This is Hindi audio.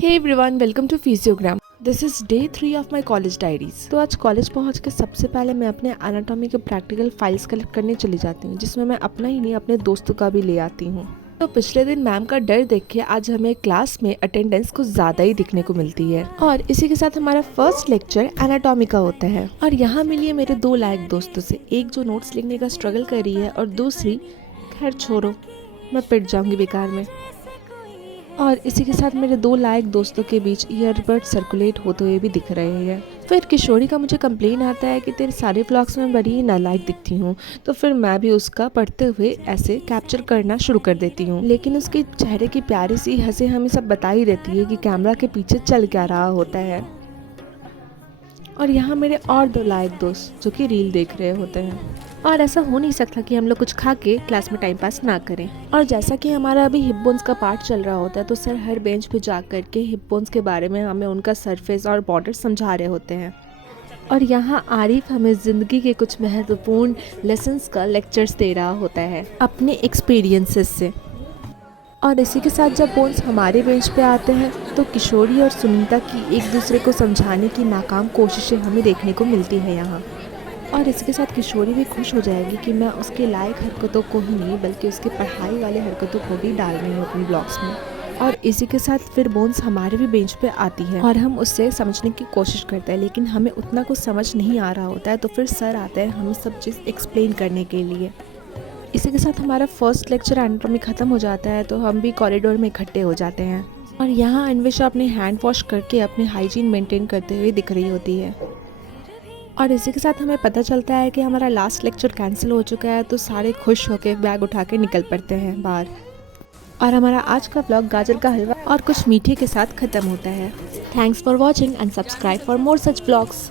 Hey everyone, welcome to Physiogram. This is day 3 of my college diaries. तो आज कॉलेज पहुंच के सबसे पहले मैं अपने एनाटॉमी के प्रैक्टिकल फाइल्स कलेक्ट करने चली जाती हूँ, जिसमें मैं अपना ही नहीं अपने दोस्तों का भी ले आती हूँ। तो पिछले दिन मैम का डर देख के आज हमें क्लास में अटेंडेंस कुछ ज़्यादा ही दिखने को मिलती है और इसी के साथ हमारा फर्स्ट लेक्चर एनाटॉमी का होता है। और यहाँ मिली है मेरे दो लायक दोस्तों से, एक जो नोट्स लिखने का स्ट्रगल कर रही है और दूसरी खैर छोड़ो, मैं पिट जाऊँगी बेकार में। और इसी के साथ मेरे दो लायक दोस्तों के बीच ईयरबड सर्कुलेट होते हुए भी दिख रहे हैं। फिर किशोरी का मुझे कंप्लेन आता है कि तेरे सारे व्लॉग्स में बड़ी ही नालायक दिखती हूँ। तो फिर मैं भी उसका पढ़ते हुए ऐसे कैप्चर करना शुरू कर देती हूँ, लेकिन उसके चेहरे की प्यारी सी हंसी हमें सब बता ही देती है कि कैमरा के पीछे चल क्या रहा होता है। और यहाँ मेरे और दो लायक दोस्त जो कि रील देख रहे होते हैं। और ऐसा हो नहीं सकता कि हम लोग कुछ खा के क्लास में टाइम पास ना करें। और जैसा कि हमारा अभी हिप बोन्स का पार्ट चल रहा होता है, तो सर हर बेंच पे जा कर के हिप बोन्स के बारे में हमें उनका सरफेस और बॉर्डर समझा रहे होते हैं। और यहाँ आरिफ हमें ज़िंदगी के कुछ महत्वपूर्ण लेसन्स का लेक्चर्स दे रहा होता है अपने एक्सपीरियंसेस से। और इसी के साथ जब बोन्स हमारे बेंच पे आते हैं तो किशोरी और सुनीता की एक दूसरे को समझाने की नाकाम कोशिशें हमें देखने को मिलती है यहाँ। और इसके साथ किशोरी भी खुश हो जाएगी कि मैं उसके लायक हरकतों को ही नहीं बल्कि उसके पढ़ाई वाले हरकतों को भी डाल रही हूँ अपनी ब्लॉग्स में। और इसी के साथ फिर बोन्स हमारे भी बेंच पे आती है और हम उससे समझने की कोशिश करते हैं, लेकिन हमें उतना कुछ समझ नहीं आ रहा होता है। तो फिर सर आते हैं हमें सब चीज़ एक्सप्लेन करने के लिए। इसी के साथ हमारा फर्स्ट लेक्चर एनाटॉमी ख़त्म हो जाता है, तो हम भी कॉरिडोर में इकट्ठे हो जाते हैं। और यहाँ अन्वेषा अपने हैंड वॉश करके अपने हाइजीन मेंटेन करते हुए दिख रही होती है। और इसी के साथ हमें पता चलता है कि हमारा लास्ट लेक्चर कैंसिल हो चुका है, तो सारे खुश होकर बैग उठा के निकल पड़ते हैं बाहर। और हमारा आज का व्लॉग गाजर का हलवा और कुछ मीठे के साथ ख़त्म होता है। Thanks for watching and subscribe for more such vlogs.